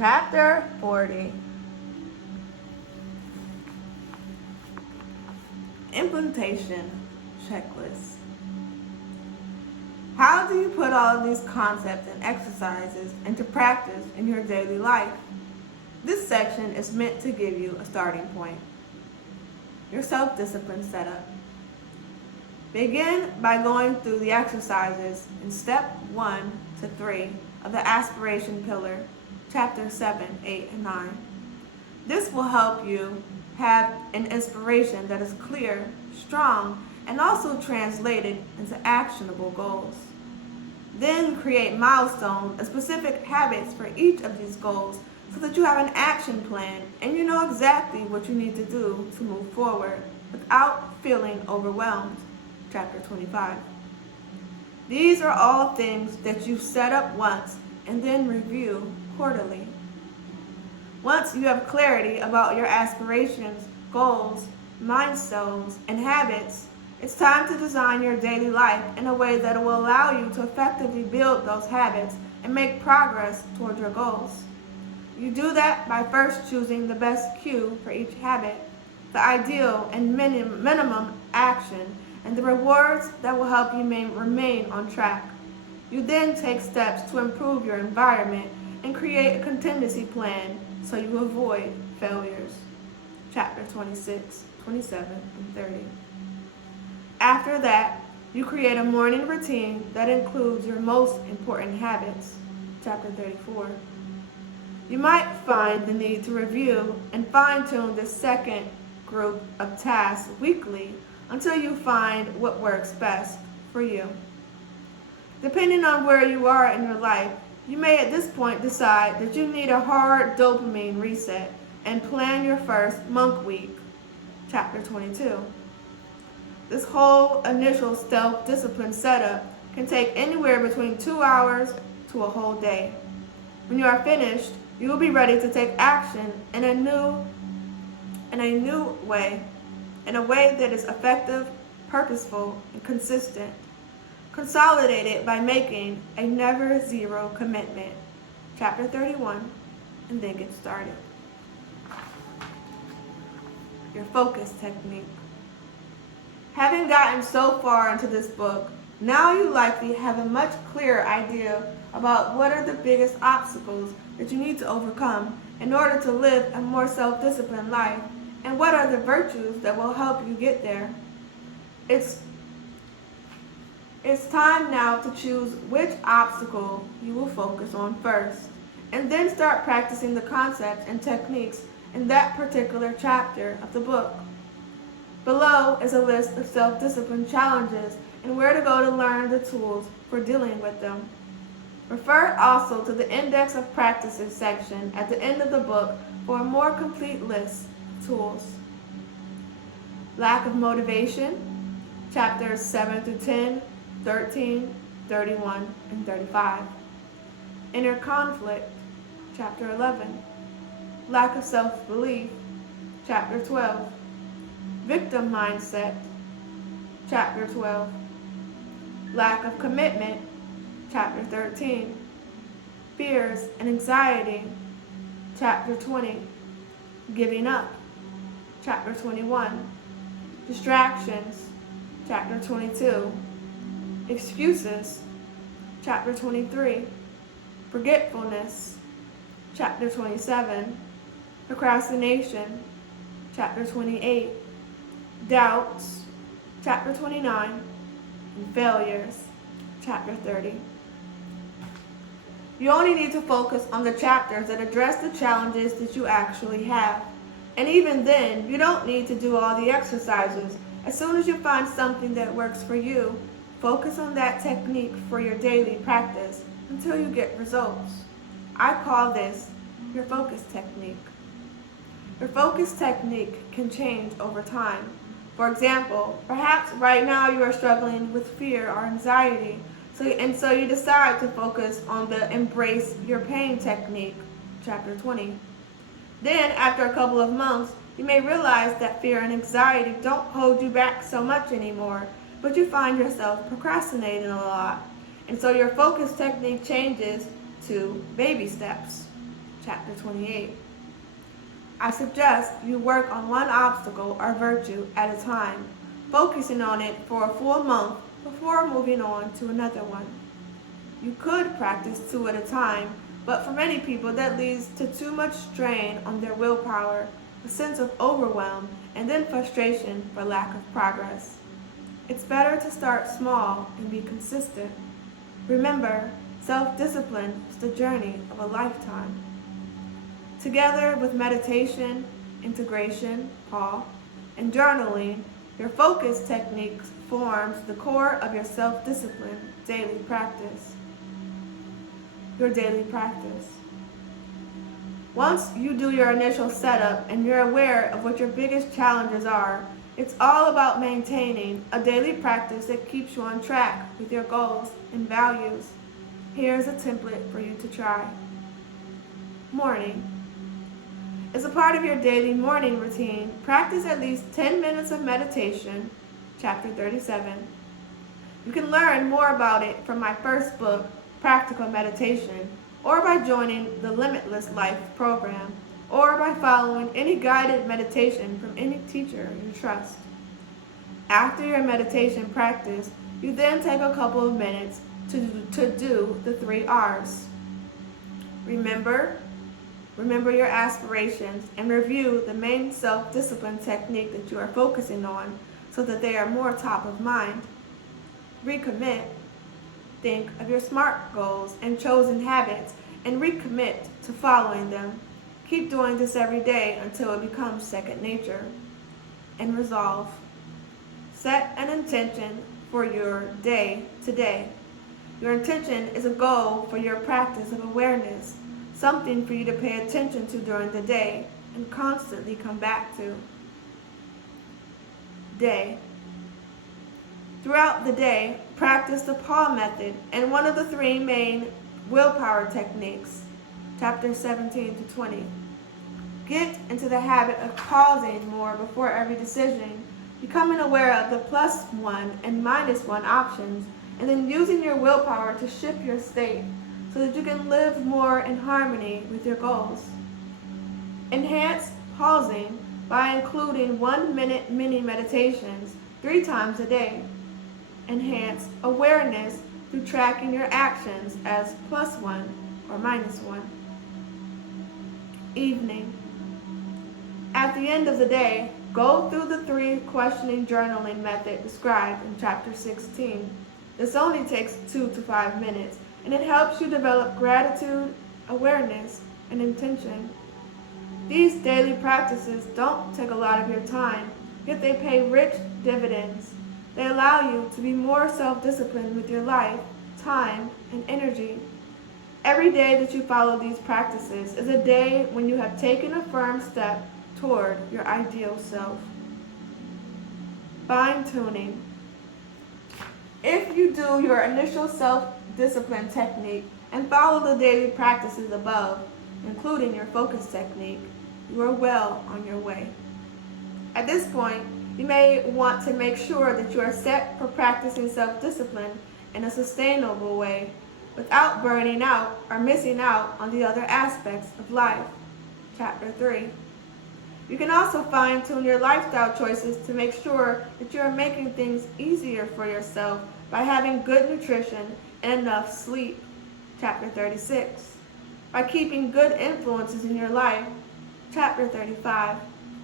Chapter 40. Implementation checklist. How do you put all of these concepts and exercises into practice in your daily life? This section is meant to give you a starting point. Your self-discipline setup. Begin by going through the exercises in step 1 to 3 of the aspiration pillar, chapter 7, 8, and 9. This will help you have an inspiration that is clear, strong, and also translated into actionable goals. Then create milestones and specific habits for each of these goals so that you have an action plan and you know exactly what you need to do to move forward without feeling overwhelmed. Chapter 25. These are all things that you set up once and then review quarterly. Once you have clarity about your aspirations, goals, milestones, and habits, it's time to design your daily life in a way that will allow you to effectively build those habits and make progress toward your goals. You do that by first choosing the best cue for each habit, the ideal and minimum action, and the rewards that will help you remain on track. You then take steps to improve your environment and create a contingency plan so you avoid failures. Chapter 26, 27, and 30. After that, you create a morning routine that includes your most important habits. Chapter 34. You might find the need to review and fine-tune the second group of tasks weekly until you find what works best for you. Depending on where you are in your life, you may at this point decide that you need a hard dopamine reset and plan your first monk week. Chapter 22. This whole initial self-discipline setup can take anywhere between 2 hours to a whole day. When you are finished, you will be ready to take action in a new way, in a way that is effective, purposeful, and consistent. Consolidate it by making a never zero commitment. Chapter 31, and then get started. Your focus technique. Having gotten so far into this book, now you likely have a much clearer idea about what are the biggest obstacles that you need to overcome in order to live a more self-disciplined life, and what are the virtues that will help you get there. It's time now to choose which obstacle you will focus on first, and then start practicing the concepts and techniques in that particular chapter of the book. Below is a list of self-discipline challenges and where to go to learn the tools for dealing with them. Refer also to the Index of Practices section at the end of the book for a more complete list of tools. Lack of motivation, chapters 7 through 10, 13, 31, and 35. Inner conflict, chapter 11. Lack of self-belief, chapter 12. Victim mindset, chapter 12. Lack of commitment, chapter 13. Fears and anxiety, chapter 20. Giving up, chapter 21. Distractions, chapter 22. Excuses, chapter 23. Forgetfulness, chapter 27. Procrastination, chapter 28. Doubts, chapter 29. And failures, chapter 30. You only need to focus on the chapters that address the challenges that you actually have. And even then, you don't need to do all the exercises. As soon as you find something that works for you, focus on that technique for your daily practice until you get results. I call this your focus technique. Your focus technique can change over time. For example, perhaps right now you are struggling with fear or anxiety, so you decide to focus on the Embrace Your Pain technique, chapter 20. Then, after a couple of months, you may realize that fear and anxiety don't hold you back so much anymore, but you find yourself procrastinating a lot. And so your focus technique changes to baby steps. chapter 28. I suggest you work on one obstacle or virtue at a time, focusing on it for a full month before moving on to another one. You could practice 2 at a time, but for many people that leads to too much strain on their willpower, a sense of overwhelm, and then frustration for lack of progress. It's better to start small and be consistent. Remember, self-discipline is the journey of a lifetime. Together with meditation, integration, Paul, and journaling, your focus techniques forms the core of your self-discipline daily practice. Your daily practice. Once you do your initial setup and you're aware of what your biggest challenges are, it's all about maintaining a daily practice that keeps you on track with your goals and values. Here's a template for you to try. Morning. As a part of your daily morning routine, practice at least 10 minutes of meditation, chapter 37. You can learn more about it from my first book, Practical Meditation, or by joining the Limitless Life program, or by following any guided meditation from any teacher you trust. After your meditation practice, you then take a couple of minutes to do the 3 R's. Remember your aspirations, and review the main self-discipline technique that you are focusing on so that they are more top of mind. Recommit. Think of your SMART goals and chosen habits and recommit to following them. Keep doing this every day until it becomes second nature. And resolve. Set an intention for your day today. Your intention is a goal for your practice of awareness, something for you to pay attention to during the day and constantly come back to. Day. Throughout the day, practice the Paul method and one of the 3 main willpower techniques, chapters 17 to 20. Get into the habit of pausing more before every decision, becoming aware of the +1 and -1 options, and then using your willpower to shift your state so that you can live more in harmony with your goals. Enhance pausing by including 1-minute mini meditations 3 times a day. Enhance awareness through tracking your actions as +1 or -1. Evening. At the end of the day, go through the 3 questioning journaling method described in chapter 16. This only takes 2 to 5 minutes, and it helps you develop gratitude, awareness, and intention. These daily practices don't take a lot of your time, yet they pay rich dividends. They allow you to be more self-disciplined with your life, time, and energy. Every day that you follow these practices is a day when you have taken a firm step toward your ideal self. Fine-tuning. If you do your initial self-discipline technique and follow the daily practices above, including your focus technique, you are well on your way. At this point, you may want to make sure that you are set for practicing self-discipline in a sustainable way without burning out or missing out on the other aspects of life. Chapter 3. You can also fine-tune your lifestyle choices to make sure that you are making things easier for yourself by having good nutrition and enough sleep. Chapter 36. By keeping good influences in your life. Chapter 35.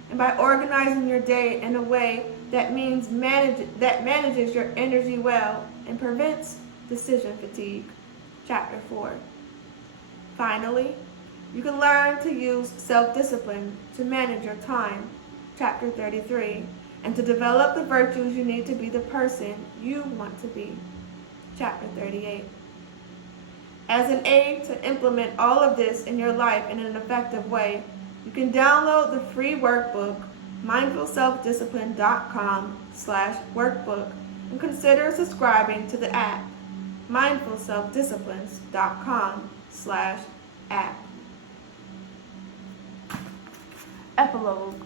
And by organizing your day in a way that manages your energy well and prevents decision fatigue. Chapter 4. Finally, you can learn to use self-discipline to manage your time. Chapter 33. And to develop the virtues you need to be the person you want to be. Chapter 38. As an aid to implement all of this in your life in an effective way, you can download the free workbook, mindfulselfdiscipline.com/workbook, and consider subscribing to the app, mindfulselfdisciplines.com/app. Epilogue.